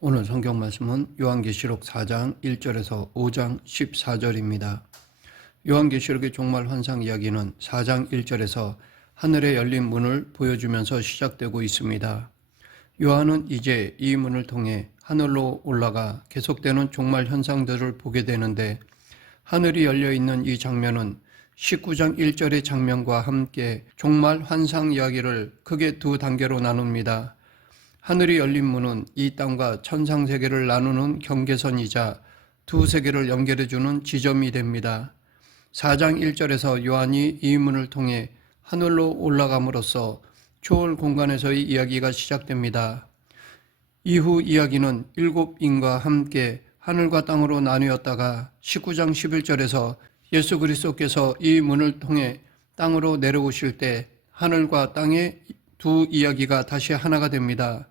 오늘 성경 말씀은 요한계시록 4장 1절에서 5장 14절입니다. 요한계시록의 종말 환상 이야기는 4장 1절에서 하늘에 열린 문을 보여주면서 시작되고 있습니다. 요한은 이제 이 문을 통해 하늘로 올라가 계속되는 종말 현상들을 보게 되는데, 하늘이 열려 있는 이 장면은 19장 1절의 장면과 함께 종말 환상 이야기를 크게 두 단계로 나눕니다. 하늘이 열린 문은 이 땅과 천상세계를 나누는 경계선이자 두 세계를 연결해주는 지점이 됩니다. 4장 1절에서 요한이 이 문을 통해 하늘로 올라감으로써 초월 공간에서의 이야기가 시작됩니다. 이후 이야기는 7인과 함께 하늘과 땅으로 나뉘었다가 19장 11절에서 예수 그리스도께서 이 문을 통해 땅으로 내려오실 때 하늘과 땅의 두 이야기가 다시 하나가 됩니다.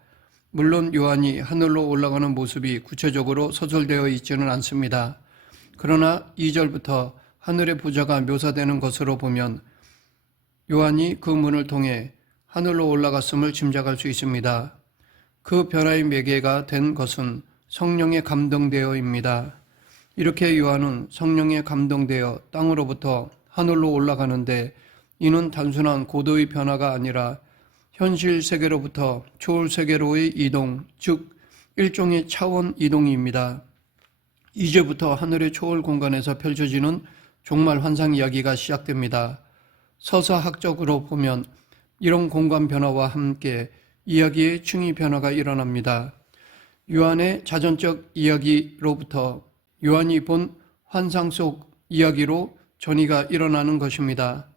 물론 요한이 하늘로 올라가는 모습이 구체적으로 서술되어 있지는 않습니다. 그러나 2절부터 하늘의 보좌가 묘사되는 것으로 보면 요한이 그 문을 통해 하늘로 올라갔음을 짐작할 수 있습니다. 그 변화의 매개가 된 것은 성령에 감동되어입니다. 이렇게 요한은 성령에 감동되어 땅으로부터 하늘로 올라가는데, 이는 단순한 고도의 변화가 아니라 현실 세계로부터 초월 세계로의 이동, 즉 일종의 차원 이동입니다. 이제부터 하늘의 초월 공간에서 펼쳐지는 종말 환상 이야기가 시작됩니다. 서사학적으로 보면 이런 공간 변화와 함께 이야기의 층위 변화가 일어납니다. 요한의 자전적 이야기로부터 요한이 본 환상 속 이야기로 전이가 일어나는 것입니다.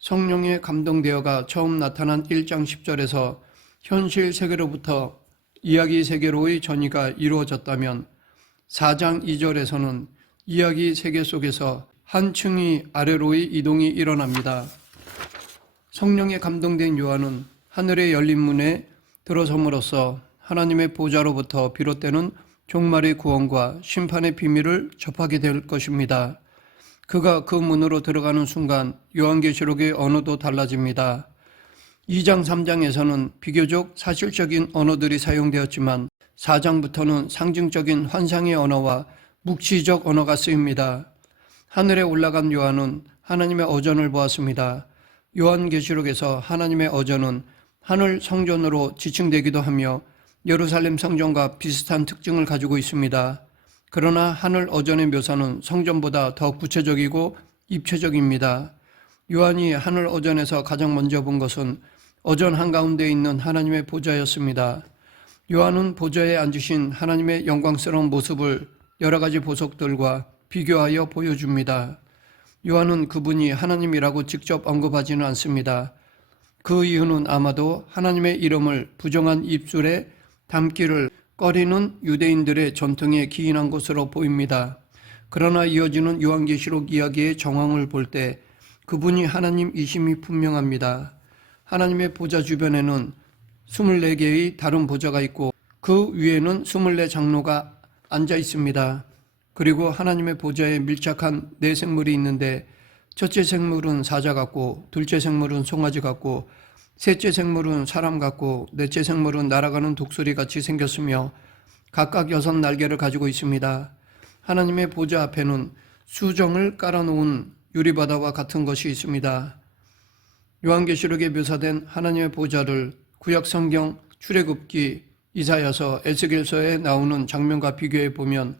성령에 감동되어가 처음 나타난 1장 10절에서 현실 세계로부터 이야기 세계로의 전이가 이루어졌다면, 4장 2절에서는 이야기 세계 속에서 한 층위 아래로의 이동이 일어납니다. 성령에 감동된 요한은 하늘의 열린 문에 들어섬으로써 하나님의 보좌로부터 비롯되는 종말의 구원과 심판의 비밀을 접하게 될 것입니다. 그가 그 문으로 들어가는 순간 요한계시록의 언어도 달라집니다. 2장 3장에서는 비교적 사실적인 언어들이 사용되었지만 4장부터는 상징적인 환상의 언어와 묵시적 언어가 쓰입니다. 하늘에 올라간 요한은 하나님의 어전을 보았습니다. 요한계시록에서 하나님의 어전은 하늘 성전으로 지칭되기도 하며 예루살렘 성전과 비슷한 특징을 가지고 있습니다. 그러나 하늘 어전의 묘사는 성전보다 더 구체적이고 입체적입니다. 요한이 하늘 어전에서 가장 먼저 본 것은 어전 한가운데 있는 하나님의 보좌였습니다. 요한은 보좌에 앉으신 하나님의 영광스러운 모습을 여러 가지 보석들과 비교하여 보여줍니다. 요한은 그분이 하나님이라고 직접 언급하지는 않습니다. 그 이유는 아마도 하나님의 이름을 부정한 입술에 담기를 꺼리는 유대인들의 전통에 기인한 것으로 보입니다. 그러나 이어지는 요한계시록 이야기의 정황을 볼 때 그분이 하나님이심이 분명합니다. 하나님의 보좌 주변에는 24개의 다른 보좌가 있고 그 위에는 24 장로가 앉아 있습니다. 그리고 하나님의 보좌에 밀착한 4생물이 있는데, 첫째 생물은 사자 같고, 둘째 생물은 송아지 같고, 셋째 생물은 사람 같고, 넷째 생물은 날아가는 독수리 같이 생겼으며 각각 6날개를 가지고 있습니다. 하나님의 보좌 앞에는 수정을 깔아놓은 유리바다와 같은 것이 있습니다. 요한계시록에 묘사된 하나님의 보좌를 구약성경 출애굽기, 이사야서, 에스겔서에 나오는 장면과 비교해 보면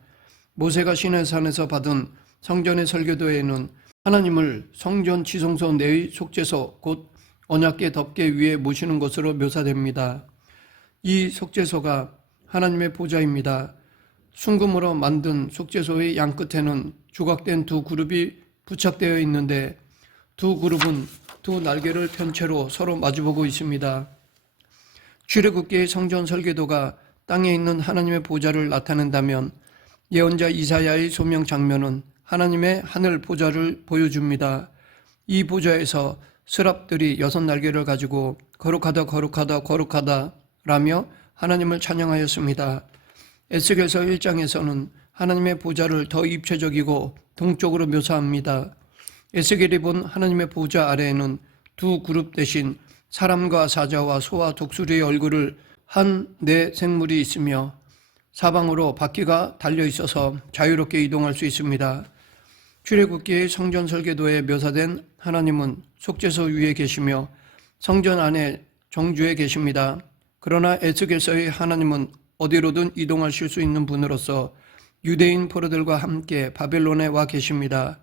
모세가 시내산에서 받은 성전의 설교도에는 하나님을 성전 지성소 내의 속죄소 곧 언약궤 덮개 위에 모시는 것으로 묘사됩니다. 이 속죄소가 하나님의 보좌입니다. 순금으로 만든 속죄소의 양끝에는 조각된 두 그룹이 부착되어 있는데, 두 그룹은 두 날개를 편 채로 서로 마주보고 있습니다. 출애굽기의 성전 설계도가 땅에 있는 하나님의 보좌를 나타낸다면, 예언자 이사야의 소명 장면은 하나님의 하늘 보좌를 보여줍니다. 이 보좌에서 스랍들이 6날개를 가지고 거룩하다 거룩하다 거룩하다 라며 하나님을 찬양하였습니다. 에스겔서 1장에서는 하나님의 보좌를 더 입체적이고 동적으로 묘사합니다. 에스겔이 본 하나님의 보좌 아래에는 두 그룹 대신 사람과 사자와 소와 독수리의 얼굴을 한 네 생물이 있으며 사방으로 바퀴가 달려 있어서 자유롭게 이동할 수 있습니다. 출애굽기의 성전 설계도에 묘사된 하나님은 속죄소 위에 계시며 성전 안에 정주에 계십니다. 그러나 에스겔서의 하나님은 어디로든 이동하실 수 있는 분으로서 유대인 포로들과 함께 바벨론에 와 계십니다.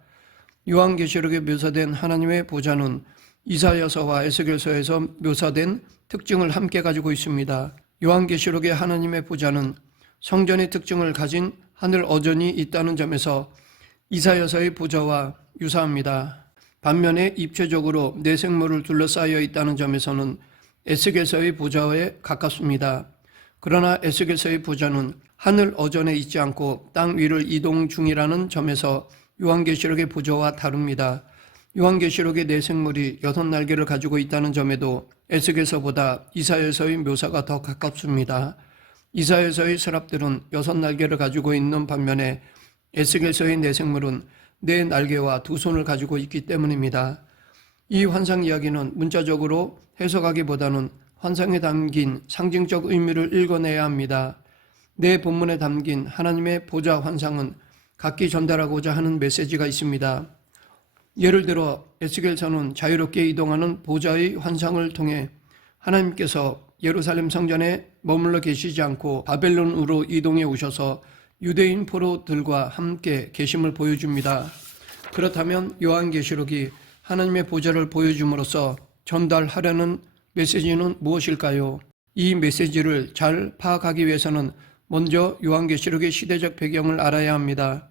요한계시록에 묘사된 하나님의 보좌는 이사야서와 에스겔서에서 묘사된 특징을 함께 가지고 있습니다. 요한계시록의 하나님의 보좌는 성전의 특징을 가진 하늘 어전이 있다는 점에서 이사야서의 보좌와 유사합니다. 반면에 입체적으로 내생물을 둘러싸여 있다는 점에서는 에스겔서의 보좌에 가깝습니다. 그러나 에스겔서의 보좌는 하늘 어전에 있지 않고 땅 위를 이동 중이라는 점에서 요한계시록의 보좌와 다릅니다. 요한계시록의 내생물이 6날개를 가지고 있다는 점에도 에스겔서보다 이사야서의 묘사가 더 가깝습니다. 이사야서의 서랍들은 6날개를 가지고 있는 반면에 에스겔서의 내생물은 4날개와 2손을 가지고 있기 때문입니다. 이 환상 이야기는 문자적으로 해석하기보다는 환상에 담긴 상징적 의미를 읽어내야 합니다. 내 본문에 담긴 하나님의 보좌 환상은 각기 전달하고자 하는 메시지가 있습니다. 예를 들어 에스겔서는 자유롭게 이동하는 보좌의 환상을 통해 하나님께서 예루살렘 성전에 머물러 계시지 않고 바벨론으로 이동해 오셔서 유대인 포로들과 함께 계심을 보여줍니다. 그렇다면 요한계시록이 하나님의 보좌를 보여줌으로써 전달하려는 메시지는 무엇일까요? 이 메시지를 잘 파악하기 위해서는 먼저 요한계시록의 시대적 배경을 알아야 합니다.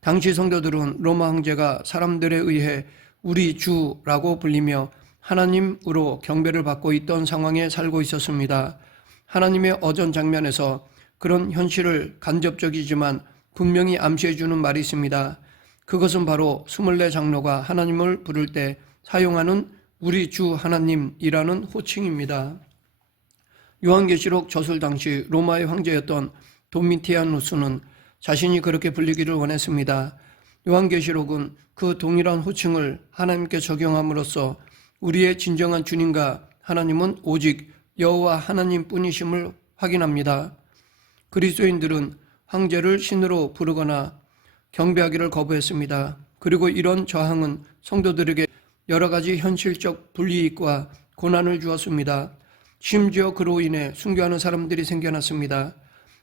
당시 성도들은 로마 황제가 사람들에 의해 우리 주라고 불리며 하나님으로 경배를 받고 있던 상황에 살고 있었습니다. 하나님의 어전 장면에서 그런 현실을 간접적이지만 분명히 암시해주는 말이 있습니다. 그것은 바로 24장로가 하나님을 부를 때 사용하는 우리 주 하나님이라는 호칭입니다. 요한계시록 저술 당시 로마의 황제였던 도미티아누스는 자신이 그렇게 불리기를 원했습니다. 요한계시록은 그 동일한 호칭을 하나님께 적용함으로써 우리의 진정한 주님과 하나님은 오직 여호와 하나님뿐이심을 확인합니다. 그리스도인들은 황제를 신으로 부르거나 경배하기를 거부했습니다. 그리고 이런 저항은 성도들에게 여러 가지 현실적 불이익과 고난을 주었습니다. 심지어 그로 인해 순교하는 사람들이 생겨났습니다.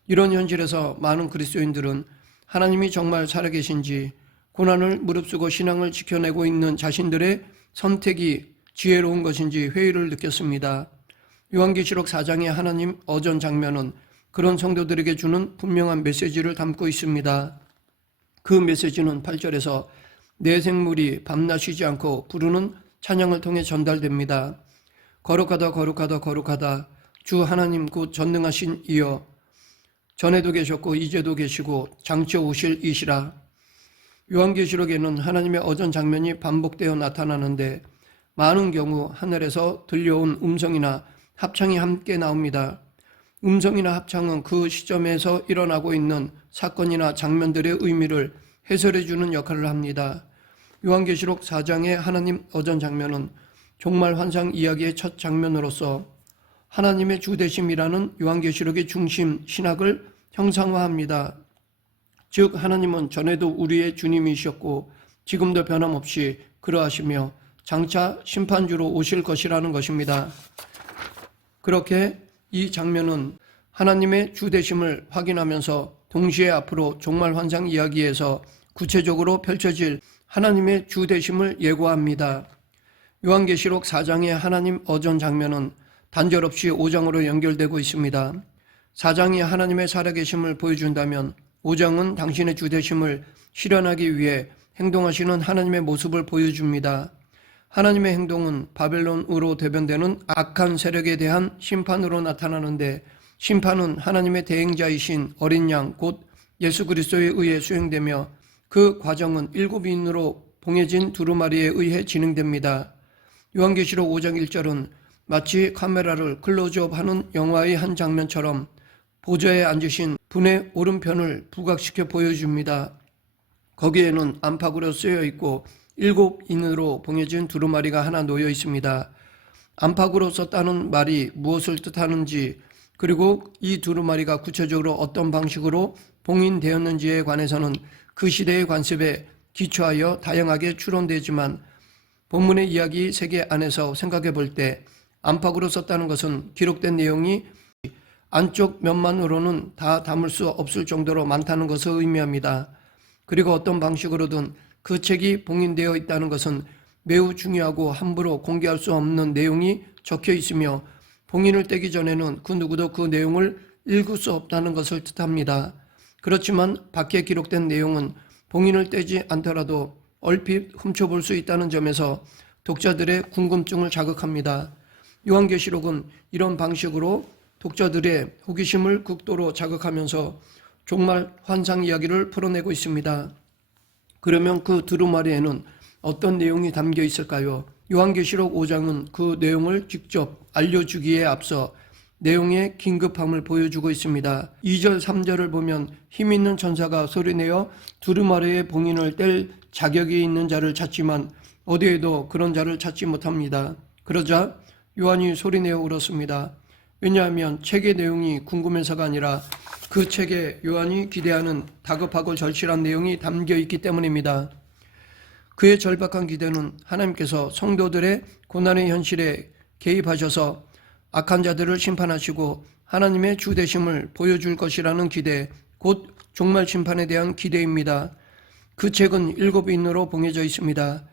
이런 현실에서 많은 그리스도인들은 하나님이 정말 살아계신지 고난을 무릅쓰고 신앙을 지켜내고 있는 자신들의 선택이 지혜로운 것인지 회의를 느꼈습니다. 요한계시록 4장의 하나님 어전 장면은 그런 성도들에게 주는 분명한 메시지를 담고 있습니다. 그 메시지는 8절에서 내 생물이 밤낮 쉬지 않고 부르는 찬양을 통해 전달됩니다. 거룩하다 거룩하다 거룩하다 주 하나님 곧 전능하신 이여 전에도 계셨고 이제도 계시고 장차 오실 이시라. 요한계시록에는 하나님의 어전 장면이 반복되어 나타나는데 많은 경우 하늘에서 들려온 음성이나 합창이 함께 나옵니다. 음성이나 합창은 그 시점에서 일어나고 있는 사건이나 장면들의 의미를 해설해 주는 역할을 합니다. 요한계시록 4장의 하나님 어전 장면은 종말 환상 이야기의 첫 장면으로서 하나님의 주되심이라는 요한계시록의 중심 신학을 형상화합니다. 즉 하나님은 전에도 우리의 주님이셨고 지금도 변함없이 그러하시며 장차 심판주로 오실 것이라는 것입니다. 그렇게 이 장면은 하나님의 주되심을 확인하면서 동시에 앞으로 종말 환상 이야기에서 구체적으로 펼쳐질 하나님의 주되심을 예고합니다. 요한계시록 4장의 하나님 어전 장면은 단절없이 5장으로 연결되고 있습니다. 4장이 하나님의 살아계심을 보여준다면 5장은 당신의 주되심을 실현하기 위해 행동하시는 하나님의 모습을 보여줍니다. 하나님의 행동은 바벨론으로 대변되는 악한 세력에 대한 심판으로 나타나는데 심판은 하나님의 대행자이신 어린 양 곧 예수 그리스도에 의해 수행되며 그 과정은 7인으로 봉해진 두루마리에 의해 진행됩니다. 요한계시록 5장 1절은 마치 카메라를 클로즈업하는 영화의 한 장면처럼 보좌에 앉으신 분의 오른편을 부각시켜 보여줍니다. 거기에는 안팎으로 쓰여 있고 7인으로 봉해진 두루마리가 하나 놓여 있습니다. 안팎으로 썼다는 말이 무엇을 뜻하는지 그리고 이 두루마리가 구체적으로 어떤 방식으로 봉인되었는지에 관해서는 그 시대의 관습에 기초하여 다양하게 추론되지만 본문의 이야기 세계 안에서 생각해 볼 때 안팎으로 썼다는 것은 기록된 내용이 안쪽 면만으로는 다 담을 수 없을 정도로 많다는 것을 의미합니다. 그리고 어떤 방식으로든 그 책이 봉인되어 있다는 것은 매우 중요하고 함부로 공개할 수 없는 내용이 적혀 있으며 봉인을 떼기 전에는 그 누구도 그 내용을 읽을 수 없다는 것을 뜻합니다. 그렇지만 밖에 기록된 내용은 봉인을 떼지 않더라도 얼핏 훔쳐볼 수 있다는 점에서 독자들의 궁금증을 자극합니다. 요한계시록은 이런 방식으로 독자들의 호기심을 극도로 자극하면서 종말 환상 이야기를 풀어내고 있습니다. 그러면 그 두루마리에는 어떤 내용이 담겨 있을까요? 요한계시록 5장은 그 내용을 직접 알려주기에 앞서 내용의 긴급함을 보여주고 있습니다. 2절, 3절을 보면 힘있는 천사가 소리내어 두루마리의 봉인을 뗄 자격이 있는 자를 찾지만 어디에도 그런 자를 찾지 못합니다. 그러자 요한이 소리내어 울었습니다. 왜냐하면 책의 내용이 궁금해서가 아니라 그 책에 요한이 기대하는 다급하고 절실한 내용이 담겨 있기 때문입니다. 그의 절박한 기대는 하나님께서 성도들의 고난의 현실에 개입하셔서 악한 자들을 심판하시고 하나님의 주대심을 보여줄 것이라는 기대, 곧 종말 심판에 대한 기대입니다. 그 책은 7인으로 봉해져 있습니다.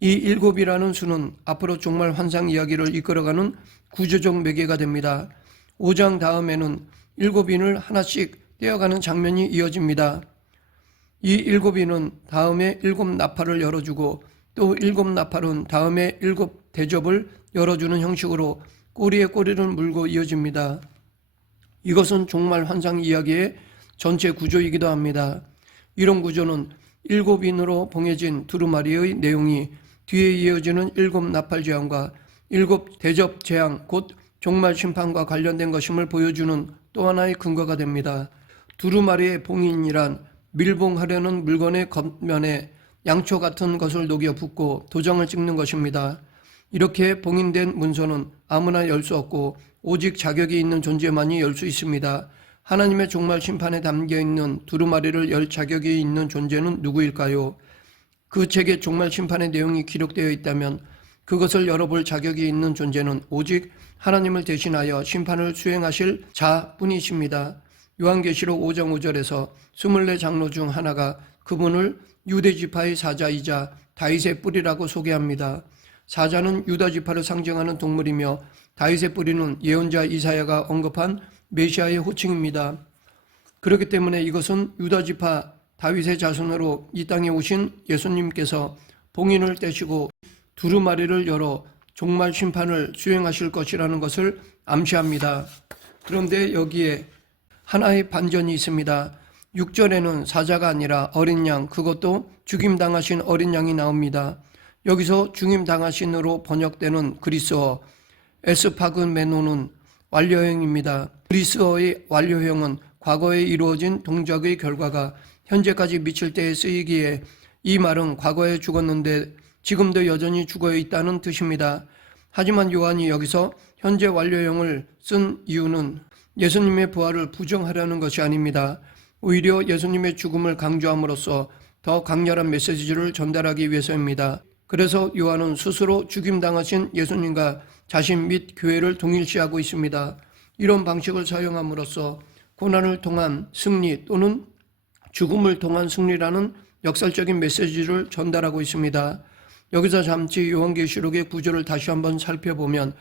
이 7이라는 수는 앞으로 종말 환상 이야기를 이끌어가는 구조적 매개가 됩니다. 5장 다음에는 7인을 하나씩 떼어가는 장면이 이어집니다. 이 7인은 다음에 7나팔을 열어주고 또 7나팔은 다음에 7대접을 열어주는 형식으로 꼬리에 꼬리를 물고 이어집니다. 이것은 종말 환상 이야기의 전체 구조이기도 합니다. 이런 구조는 7인으로 봉해진 두루마리의 내용이 뒤에 이어지는 7나팔 재앙과 7대접 재앙, 곧 종말 심판과 관련된 것임을 보여주는 또 하나의 근거가 됩니다. 두루마리의 봉인이란 밀봉하려는 물건의 겉면에 양초 같은 것을 녹여 붓고 도장을 찍는 것입니다. 이렇게 봉인된 문서는 아무나 열 수 없고 오직 자격이 있는 존재만이 열 수 있습니다. 하나님의 종말 심판에 담겨있는 두루마리를 열 자격이 있는 존재는 누구일까요? 그 책에 종말 심판의 내용이 기록되어 있다면 그것을 열어볼 자격이 있는 존재는 오직 하나님을 대신하여 심판을 수행하실 자뿐이십니다. 요한계시록 5장 5절에서 24장로 중 하나가 그분을 유대지파의 사자이자 다윗의 뿌리라고 소개합니다. 사자는 유다지파를 상징하는 동물이며 다윗의 뿌리는 예언자 이사야가 언급한 메시아의 호칭입니다. 그렇기 때문에 이것은 유다지파 다윗의 자손으로 이 땅에 오신 예수님께서 봉인을 떼시고 두루마리를 열어 종말 심판을 수행하실 것이라는 것을 암시합니다. 그런데 여기에 하나의 반전이 있습니다. 6절에는 사자가 아니라 어린 양, 그것도 죽임당하신 어린 양이 나옵니다. 여기서 죽임당하신으로 번역되는 그리스어 에스파그메노는 완료형입니다. 그리스어의 완료형은 과거에 이루어진 동작의 결과가 현재까지 미칠 때에 쓰이기에 이 말은 과거에 죽었는데 지금도 여전히 죽어 있다는 뜻입니다. 하지만 요한이 여기서 현재 완료형을 쓴 이유는 예수님의 부활을 부정하려는 것이 아닙니다. 오히려 예수님의 죽음을 강조함으로써 더 강렬한 메시지를 전달하기 위해서입니다. 그래서 요한은 스스로 죽임당하신 예수님과 자신 및 교회를 동일시하고 있습니다. 이런 방식을 사용함으로써 고난을 통한 승리 또는 죽음을 통한 승리라는 역설적인 메시지를 전달하고 있습니다. 여기서 잠시 요한계시록의 구조를 다시 한번 살펴보면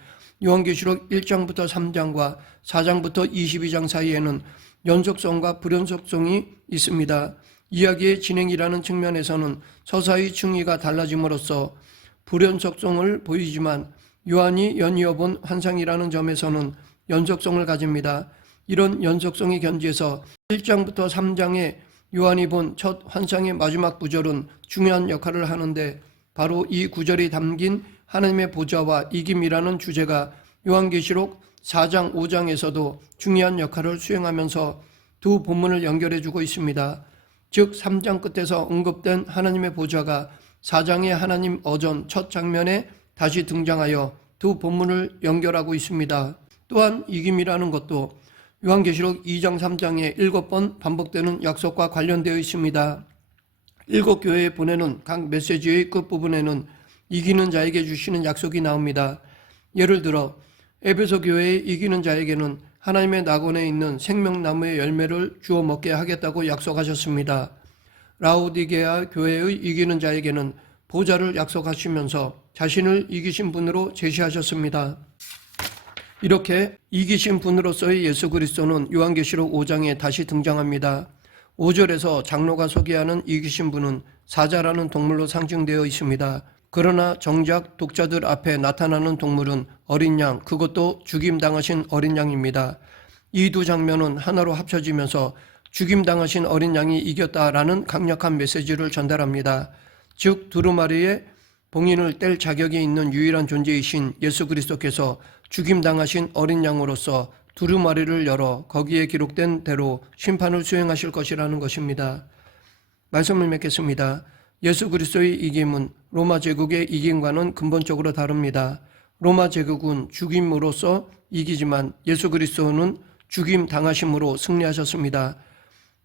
요한계시록 1장부터 3장과 4장부터 22장 사이에는 연속성과 불연속성이 있습니다. 이야기의 진행이라는 측면에서는 서사의 층위가 달라짐으로써 불연속성을 보이지만 요한이 연이어 본 환상이라는 점에서는 연속성을 가집니다. 이런 연속성이 견지해서 1장부터 3장에 요한이 본 첫 환상의 마지막 구절은 중요한 역할을 하는데 바로 이 구절이 담긴 하나님의 보좌와 이김이라는 주제가 요한계시록 4장, 5장에서도 중요한 역할을 수행하면서 두 본문을 연결해주고 있습니다. 즉 3장 끝에서 언급된 하나님의 보좌가 4장의 하나님 어전 첫 장면에 다시 등장하여 두 본문을 연결하고 있습니다. 또한 이김이라는 것도 요한계시록 2장 3장에 7번 반복되는 약속과 관련되어 있습니다. 7교회에 보내는 각 메시지의 끝부분에는 이기는 자에게 주시는 약속이 나옵니다. 예를 들어 에베소 교회의 이기는 자에게는 하나님의 낙원에 있는 생명나무의 열매를 주워 먹게 하겠다고 약속하셨습니다. 라오디게아 교회의 이기는 자에게는 보좌를 약속하시면서 자신을 이기신 분으로 제시하셨습니다. 이렇게 이기신 분으로서의 예수 그리스도는 요한계시록 5장에 다시 등장합니다. 5절에서 장로가 소개하는 이기신 분은 사자라는 동물로 상징되어 있습니다. 그러나 정작 독자들 앞에 나타나는 동물은 어린 양, 그것도 죽임당하신 어린 양입니다. 이 두 장면은 하나로 합쳐지면서 죽임당하신 어린 양이 이겼다라는 강력한 메시지를 전달합니다. 즉 두루마리의 봉인을 뗄 자격이 있는 유일한 존재이신 예수 그리스도께서 죽임당하신 어린 양으로서 두루마리를 열어 거기에 기록된 대로 심판을 수행하실 것이라는 것입니다. 말씀을 맺겠습니다. 예수 그리스도의 이김은 로마 제국의 이김과는 근본적으로 다릅니다. 로마 제국은 죽임으로써 이기지만 예수 그리스도는 죽임 당하심으로 승리하셨습니다.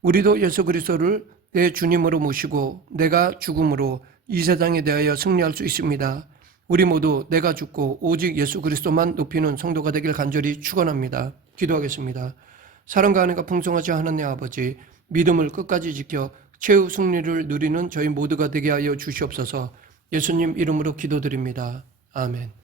우리도 예수 그리스도를 내 주님으로 모시고 내가 죽음으로 이 세상에 대하여 승리할 수 있습니다. 우리 모두 내가 죽고 오직 예수 그리스도만 높이는 성도가 되길 간절히 축원합니다. 기도하겠습니다. 사랑과 은혜가 풍성하지 하나님 아버지, 믿음을 끝까지 지켜 최후 승리를 누리는 저희 모두가 되게 하여 주시옵소서. 예수님 이름으로 기도드립니다. 아멘.